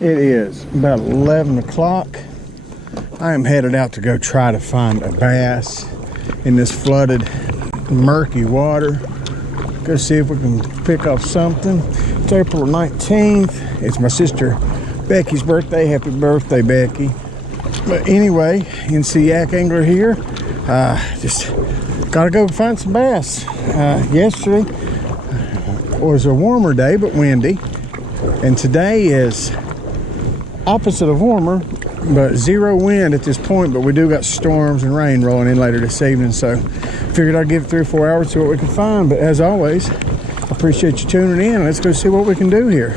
It is about 11 o'clock. I am headed out to go try to find a bass in this flooded, murky water. Go see if we can pick off something. It's April 19th. It's my sister Becky's birthday. Happy birthday, Becky. But anyway, NC Angler here. Just gotta go find some bass. Yesterday was a warmer day, but windy. And today is opposite of warmer, but zero wind at this point. But we do got storms and rain rolling in later this evening, so figured I'd give it 3 or 4 hours to see what we can find. But as always, I appreciate you tuning in. Let's go see what we can do here.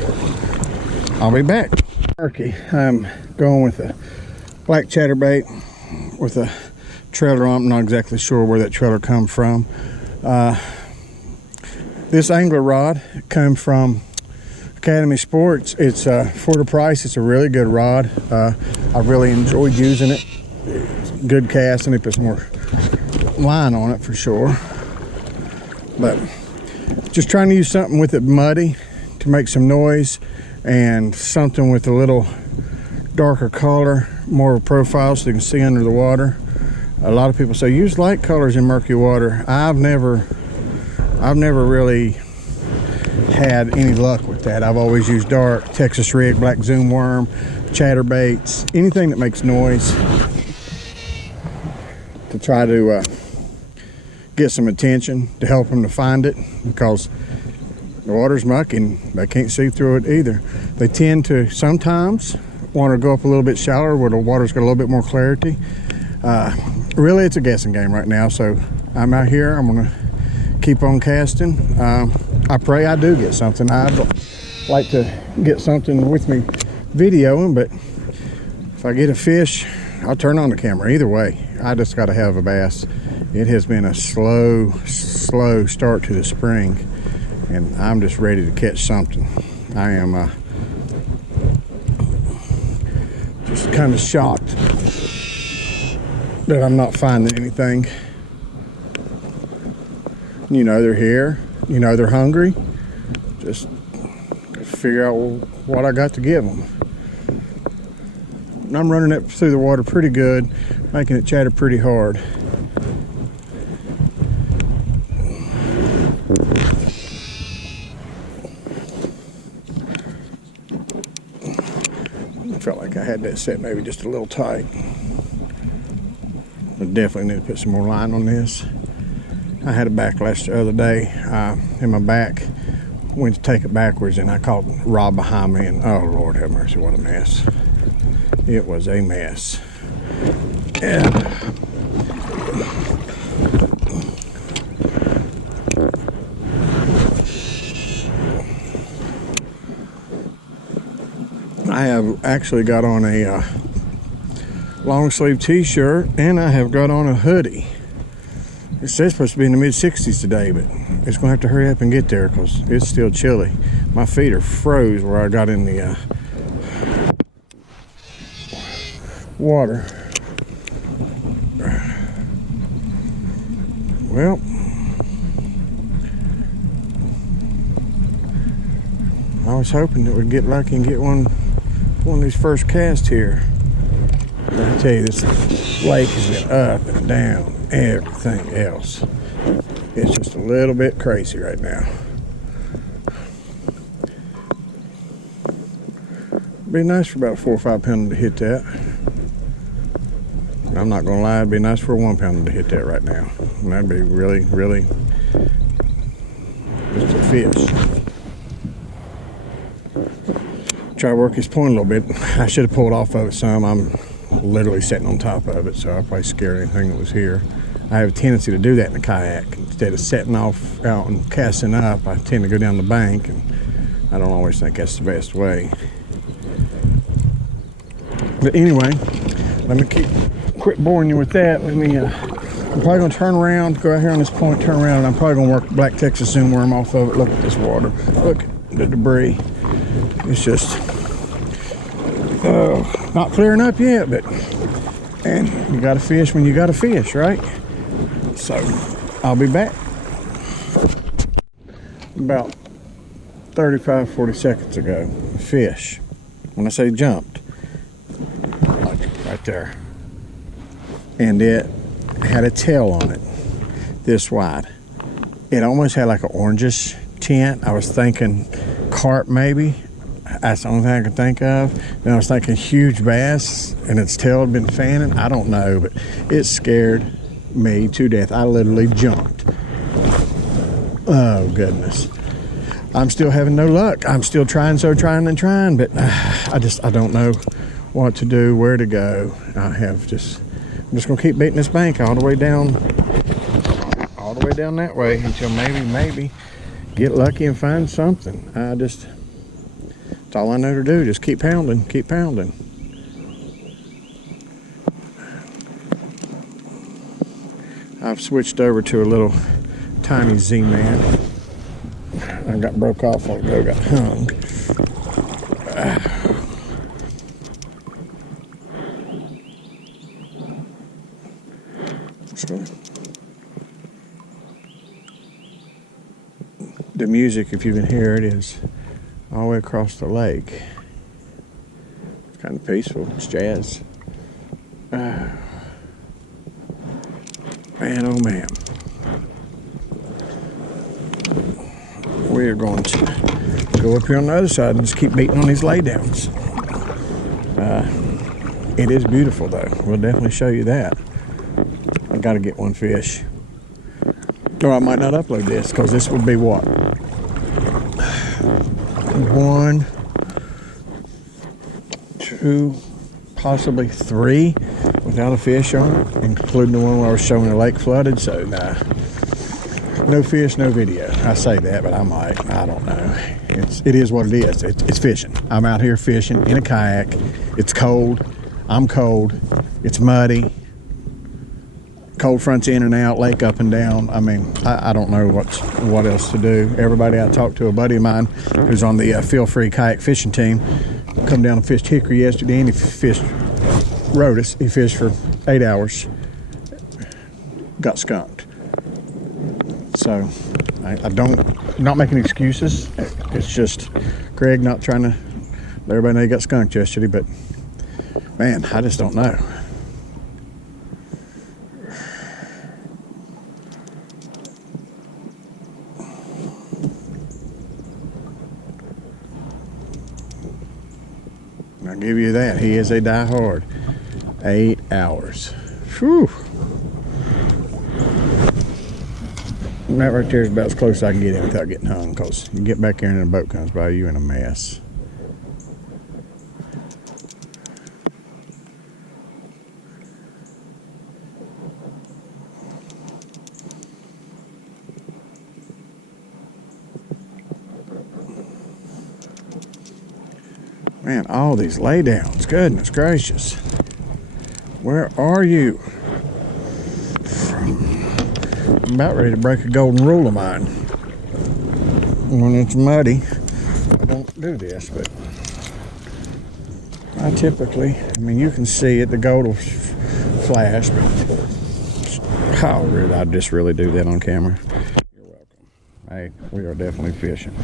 I'll be back. Turkey. I'm going with a black chatterbait with a trailer on. I'm not exactly sure where that trailer comes from. This angler rod comes from Academy Sports. It's for the price. It's a really good rod. I really enjoyed using it. Good cast. I need to put some more line on it for sure. But just trying to use something with it muddy to make some noise, and something with a little darker color, more profile, so you can see under the water. A lot of people say use light colors in murky water. I've never really had any luck with that. I've always used dark, Texas rig, black zoom worm, chatterbaits, anything that makes noise to try to get some attention, to help them to find it, because the water's mucky and they can't see through it either. They tend to sometimes want to go up a little bit shallower where the water's got a little bit more clarity. Really, it's a guessing game right now, so I'm out here. I'm gonna keep on casting. I pray I do get something. I'd like to get something with me videoing, but if I get a fish, I'll turn on the camera. Either way, I just got to have a bass. It has been a slow start to the spring, and I'm just ready to catch something. I am just kind of shocked that I'm not finding anything. You know they're here. You know they're hungry. Just figure out what I got to give them. And I'm running it through the water pretty good, making it chatter pretty hard. I felt like I had that set maybe just a little tight. I definitely need to put some more line on this. I had a backlash the other day in my back. Went to take it backwards and I caught Rob behind me, and oh Lord have mercy, what a mess. It was a mess. Yeah. I have actually got on a long sleeve t-shirt, and I have got on a hoodie. It says it's supposed to be in the mid-60s today, but it's gonna have to hurry up and get there because it's still chilly. My feet are froze where I got in the water. Well, I was hoping that we'd get lucky and get one of these first casts here. But I tell you, this lake has been up and down, everything else. It's just a little bit crazy right now. It'd be nice for about a 4 or 5 pounder to hit that. I'm not gonna lie, it'd be nice for a 1 pounder to hit that right now. And that'd be really, really just a fish. Try to work his point a little bit. I should have pulled off of it some. I'm literally sitting on top of it, so I probably scared anything that was here. I have a tendency to do that in a kayak. Instead of setting off out and casting up, I tend to go down the bank, and I don't always think that's the best way. But anyway, let me quit boring you with that. I'm probably gonna turn around, go out here on this point, turn around, and I'm probably gonna work black Texas zoom worm off of it. Look at this water. Look at the debris. It's just not clearing up yet, and you gotta fish when you gotta fish, right? So I'll be back. About 35-40 seconds ago, fish. When I say jumped, like right there. And it had a tail on it, this wide. It almost had like an orangish tint. I was thinking carp maybe. That's the only thing I could think of. Then I was thinking huge bass, and its tail had been fanning. I don't know, but it scared me to death. I literally jumped. Oh, goodness. I'm still having no luck. I'm still trying, but I don't know what to do, where to go. I'm just going to keep beating this bank all the way down that way until maybe get lucky and find something. That's all I know to do. Just keep pounding. I've switched over to a little tiny Z-Man. I got broke off on it, got hung. So, the music, if you can hear it, is all the way across the lake. It's kind of peaceful. It's jazz. Man, oh man. We are going to go up here on the other side and just keep beating on these laydowns. It is beautiful though. We'll definitely show you that. I got to get one fish. Or I might not upload this because this would be what? 1, 2, possibly 3 without a fish on it, including the one where I was showing the lake flooded. So nah, no fish, no video. I say that, but I don't know. It is what it is. It's fishing. I'm out here fishing in a kayak. It's cold. I'm cold. It's muddy. Cold fronts in and out, lake up and down. I mean, I don't know what else to do. Everybody I talked to, a buddy of mine who's on the Feel Free kayak fishing team, come down and fished Hickory yesterday, and he fished Rotus. He fished for 8 hours, got skunked. So I'm not making excuses. It's just Greg not trying to let everybody know he got skunked yesterday, but man, I just don't know. I'll give you that. He is a die-hard. 8 hours. Whew. And that right there is about as close as I can get him without getting hung, because you get back there and a boat comes by, you in a mess. Man, all these laydowns, goodness gracious. Where are you? I'm about ready to break a golden rule of mine. When it's muddy, I don't do this, but I typically, you can see it, the gold will flash, but I just really do that on camera. You're welcome. Hey, we are definitely fishing.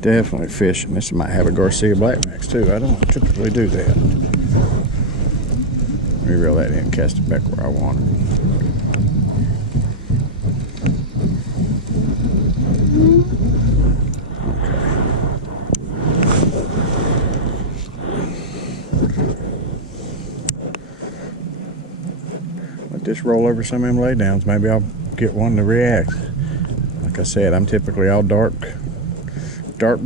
Definitely fishing. This might have a Garcia Black Max too. I don't typically do that. Let me reel that in and cast it back where I want it. Okay. Let this roll over some of them laydowns. Maybe I'll get one to react. Like I said, I'm typically all dark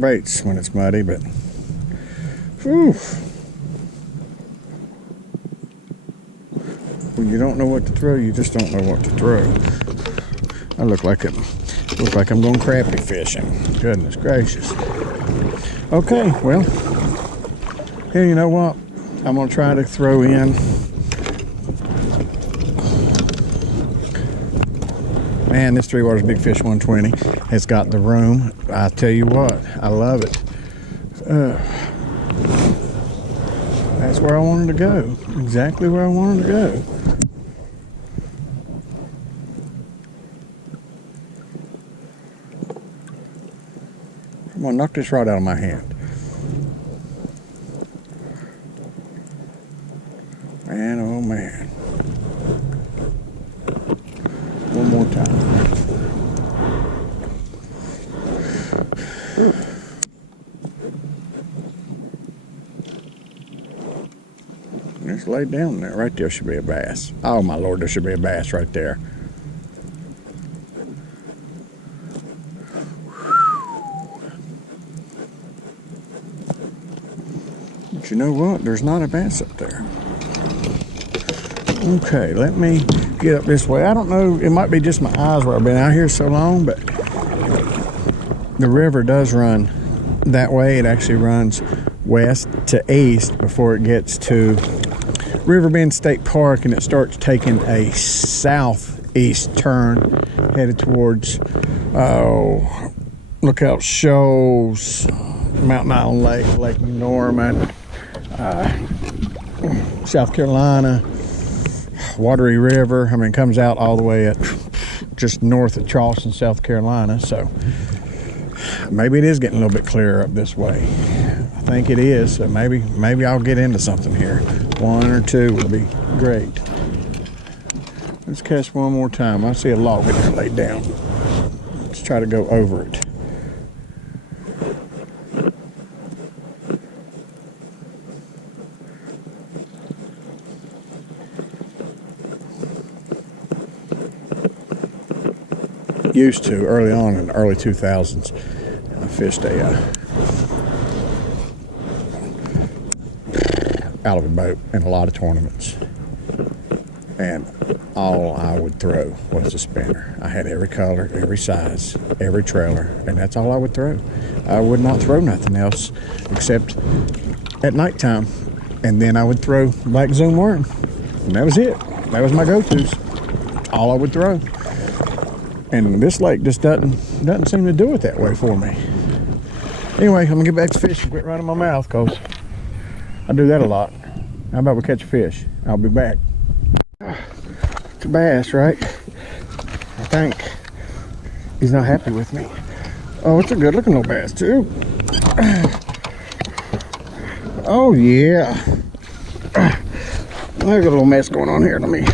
baits when it's muddy, but whew. When you don't know what to throw, you just don't know what to throw. I look like I'm going crappie fishing. Goodness gracious. Okay, well, here, you know what? I'm gonna try to throw in. Man, this Three Waters Big Fish 120 has got the room. I tell you what, I love it. That's where I wanted to go. Exactly where I wanted to go. Come on, knock this rod out of my hand. laid down there. Right there should be a bass. Oh my Lord, there should be a bass right there. But you know what? There's not a bass up there. Okay, let me get up this way. I don't know, it might be just my eyes where I've been out here so long, but the river does run that way. It actually runs west to east before it gets to Riverbend State Park, and it starts taking a southeast turn headed towards Lookout Shoals, Mountain Island Lake, Lake Norman, South Carolina, Watery River. I mean, it comes out all the way at just north of Charleston, South Carolina. So maybe it is getting a little bit clearer up this way. I think it is. So maybe I'll get into something here. One or two would be great. Let's cast one more time. I see a log in there laid down. Let's try to go over it. Used to early on in the early 2000s. I fished out of a boat in a lot of tournaments, and all I would throw was a spinner. I had every color, every size, every trailer, and that's all I would throw. I would not throw nothing else except at nighttime, and then I would throw black zoom worm, and that was it. That was my go-tos. All I would throw. And this lake just doesn't seem to do it that way for me. Anyway, I'm gonna get back to fishing. Quit running my mouth, cause I do that a lot. How about we catch a fish? I'll be back. It's a bass, right? I think. He's not happy with me. Oh, it's a good looking little bass too. Oh yeah. There's a little mess going on here. Let me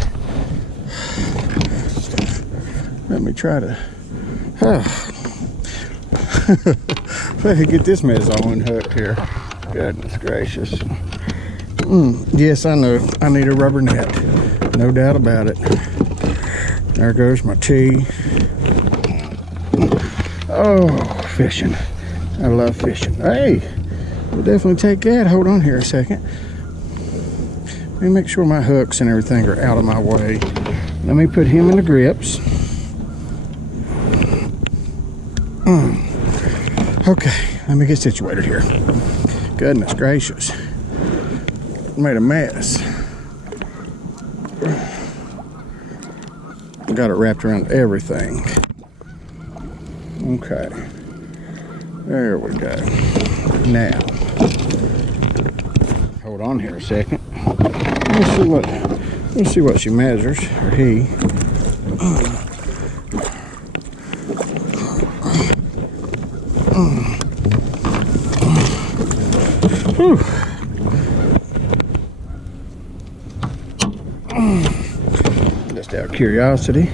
try to let me get this mess all unhooked here. Goodness gracious. Yes, I know. I need a rubber net. No doubt about it. There goes my tee. Oh, fishing. I love fishing. Hey, we'll definitely take that. Hold on here a second. Let me make sure my hooks and everything are out of my way. Let me put him in the grips. Okay, let me get situated here. Goodness gracious. Made a mess. Got it wrapped around everything. Okay. There we go. Now, hold on here a second. Let's see what she measures, or he. Just out of curiosity.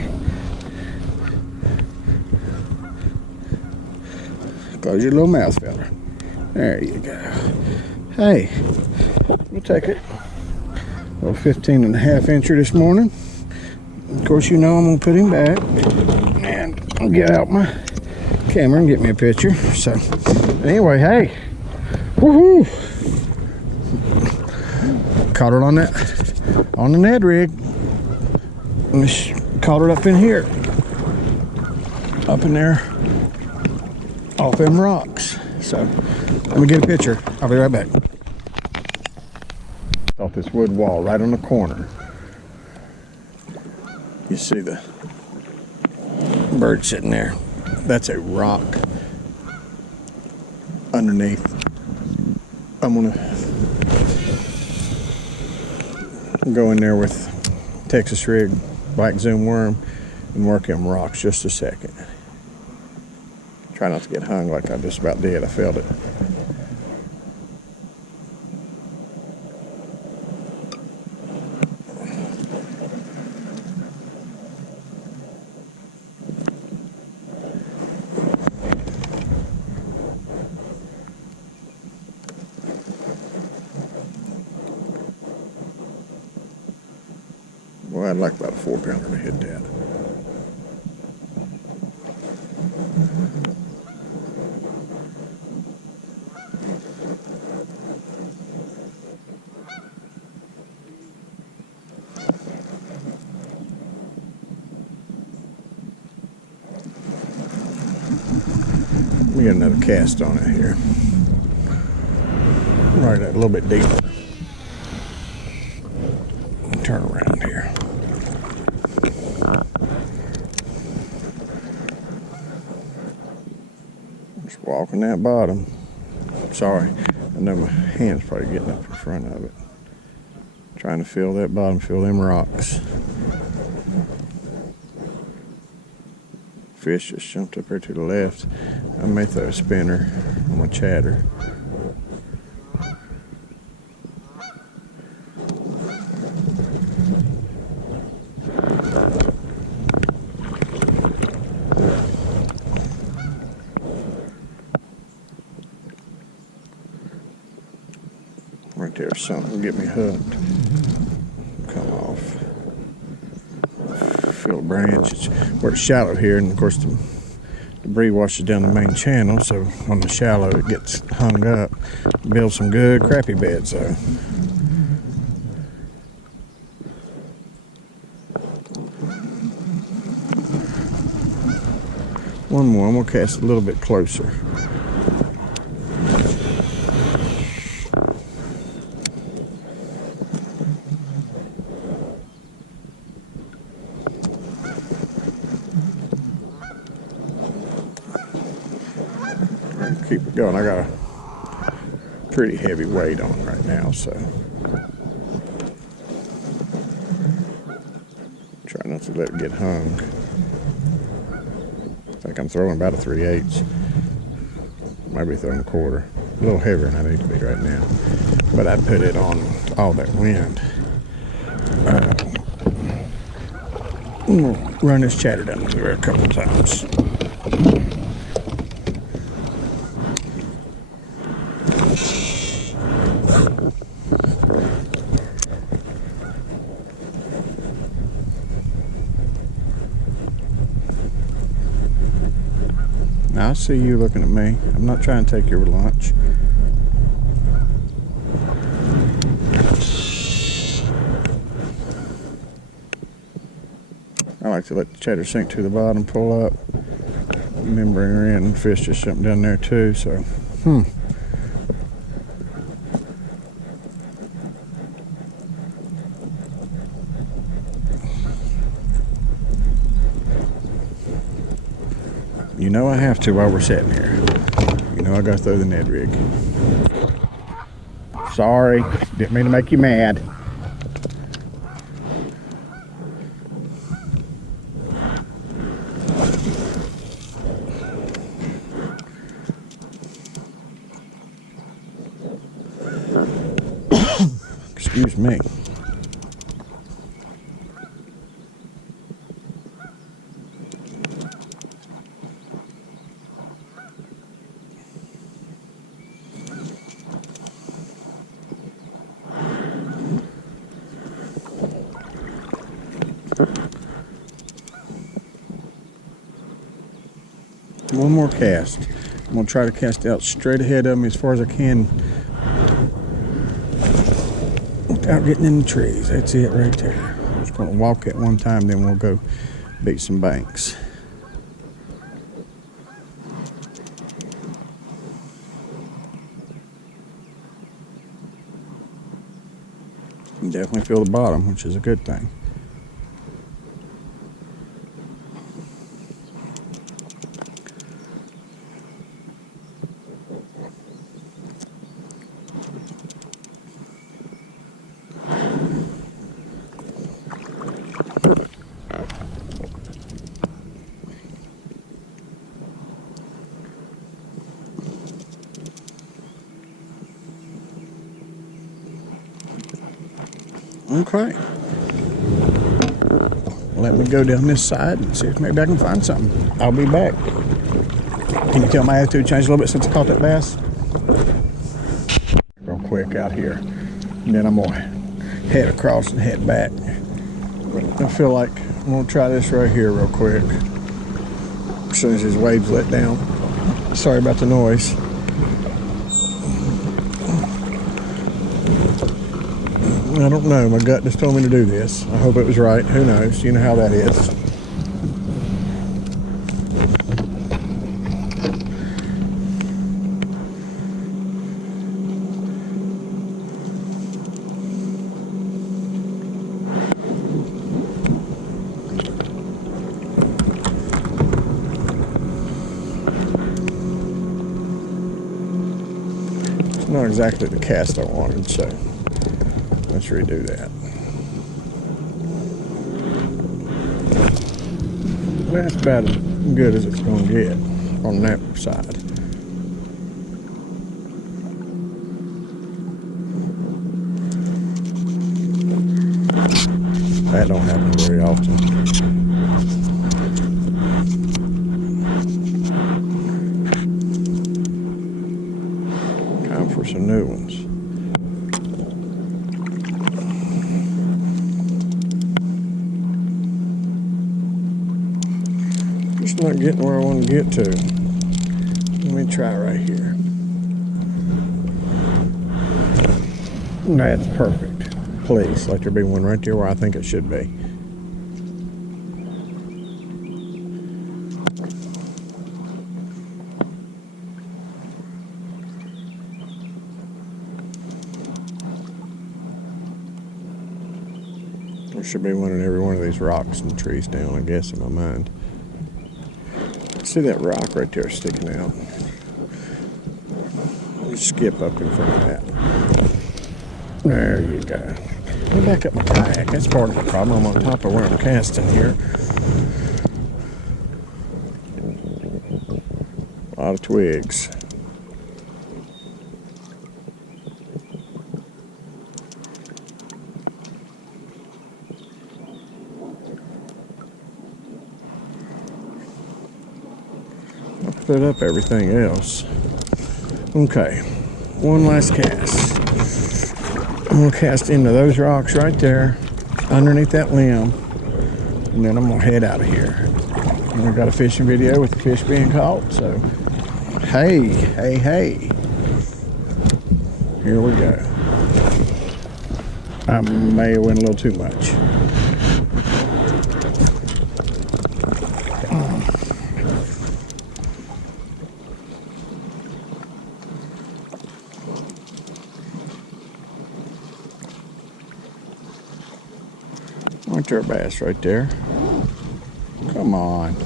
Close your little mouth, fella. There you go. Hey, we'll take it. A little 15.5-incher this morning. Of course, you know I'm gonna put him back and I'll get out my camera and get me a picture. So, anyway, hey, woohoo! Caught it on the Ned rig. Caught it up in here, up in there, off them rocks. So let me get a picture. I'll be right back. Off this wood wall right on the corner. You see the bird sitting there. That's a rock underneath. I'm gonna go in there with Texas rig, black zoom worm, and work them rocks just a second. Try not to get hung like I just about did. I felt it. I'd like about a 4-pounder to hit that. We got another cast on it here. Right, a little bit deeper. Turn around here. Just walking that bottom. Sorry, I know my hand's probably getting up in front of it. Trying to feel that bottom, feel them rocks. Fish just jumped up here to the left. I may throw a spinner on my chatter. Right there's something to get me hooked. Come off. Feel a branch. We're shallow here, and of course the debris washes down the main channel, so on the shallow it gets hung up. Builds some good crappie beds though. One more, and we'll cast a little bit closer. Keep it going. I got a pretty heavy weight on right now, so try not to let it get hung. I think I'm throwing about a 3/8. Maybe throwing a quarter. A little heavier than I need to be right now. But I put it on all that wind. I'm gonna run this chatter down through there a couple times. I see you looking at me. I'm not trying to take your lunch. I like to let the chatter sink to the bottom, pull up, and then bring her in. Fish just jumped down there too, so You know I have to while we're sitting here. You know I gotta throw the Ned rig. Sorry, didn't mean to make you mad. Excuse me. One more cast. I'm going to try to cast out straight ahead of me as far as I can without getting in the trees. That's it right there. I'm just going to walk it one time, then we'll go beat some banks. You can definitely feel the bottom, which is a good thing. Okay. Let me go down this side and see if maybe I can find something. I'll be back. Can you tell my attitude changed a little bit since I caught that bass? Real quick out here. And then I'm going to head across and head back. But I feel like I'm gonna try this right here real quick. As soon as his waves let down. Sorry about the noise. I don't know. My gut just told me to do this. I hope it was right. Who knows? You know how that is. It's not exactly the cast I wanted, so let's redo that. That's about as good as it's going to get on that side. That don't happen very often. Time for some new ones. Just not getting where I want to get to. Let me try right here. That's perfect. Please, let there be one right there where I think it should be. There should be one in every one of these rocks and trees down, I guess, in my mind. See that rock right there sticking out? Just skip up in front of that. There you go. Let me back up my kayak. That's part of the problem. I'm on top of where I'm casting here. A lot of twigs. I'll put up everything else. Okay, one last cast. I'm gonna cast into those rocks right there, underneath that limb, and then I'm gonna head out of here. And I've got a fishing video with the fish being caught, so hey. Here we go. I may have went a little too much. Aren't there a bass right there? Come on.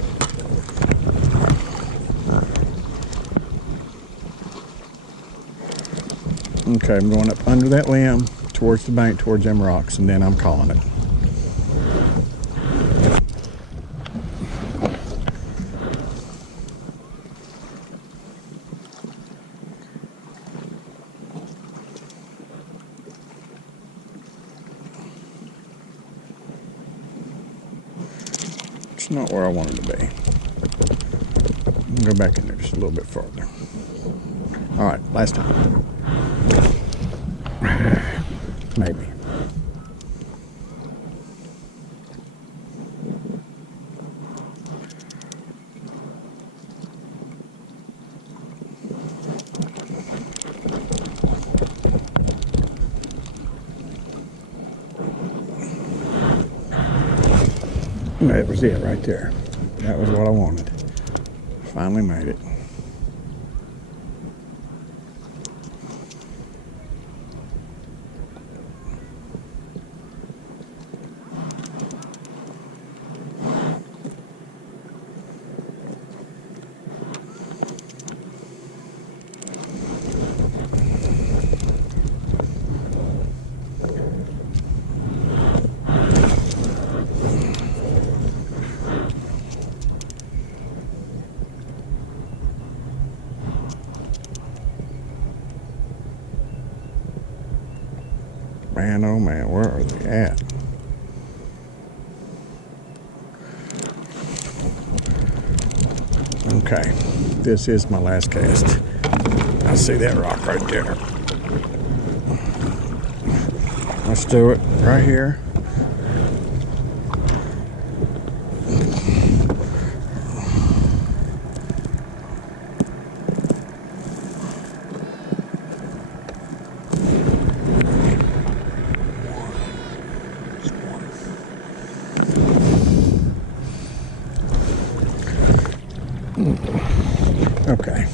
Okay, I'm going up under that limb towards the bank, towards them rocks, and then I'm calling it. It's not where I wanted to be. Go back in there just a little bit further. All right, last time. Maybe. That was it right there. That was what I wanted. Finally made it. Man, oh man, where are they at? Okay, this is my last cast. I see that rock right there. Let's do it right here. Okay,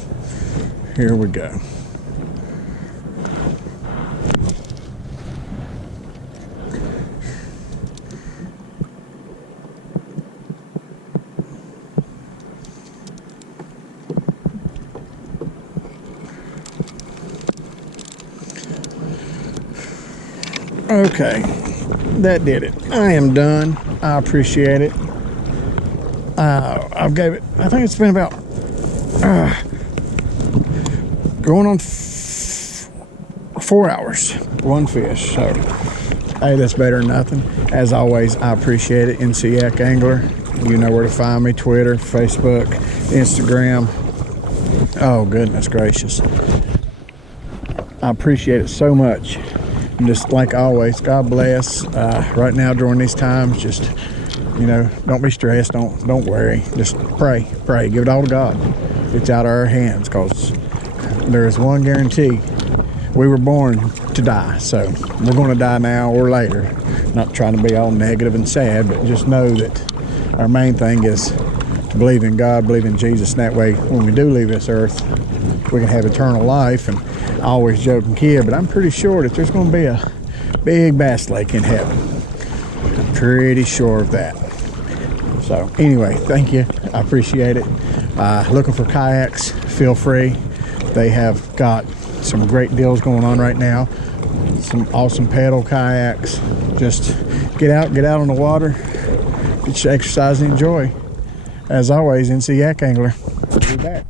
here we go. Okay, that did it. I am done. I appreciate it. I've gave it, I think it's been about going on 4 hours, one fish. So, hey, that's better than nothing. As always, I appreciate it. NCX Angler. You know where to find me: Twitter, Facebook, Instagram. Oh, goodness gracious. I appreciate it so much. And just like always, God bless. Right now during these times, just, you know, don't be stressed, don't worry, just pray, give it all to God. It's out of our hands, because there is one guarantee: we were born to die. So we're going to die now or later. Not trying to be all negative and sad, but just know that our main thing is to believe in God, believe in Jesus, and that way when we do leave this earth, we can have eternal life. And I always joke and kid, but I'm pretty sure that there's going to be a big bass lake in heaven. I'm pretty sure of that. So anyway, thank you. I appreciate it. Looking for kayaks, feel free. They have got some great deals going on right now. Some awesome pedal kayaks. Just get out on the water, get your exercise and enjoy. As always, NCX Angler. We'll be back.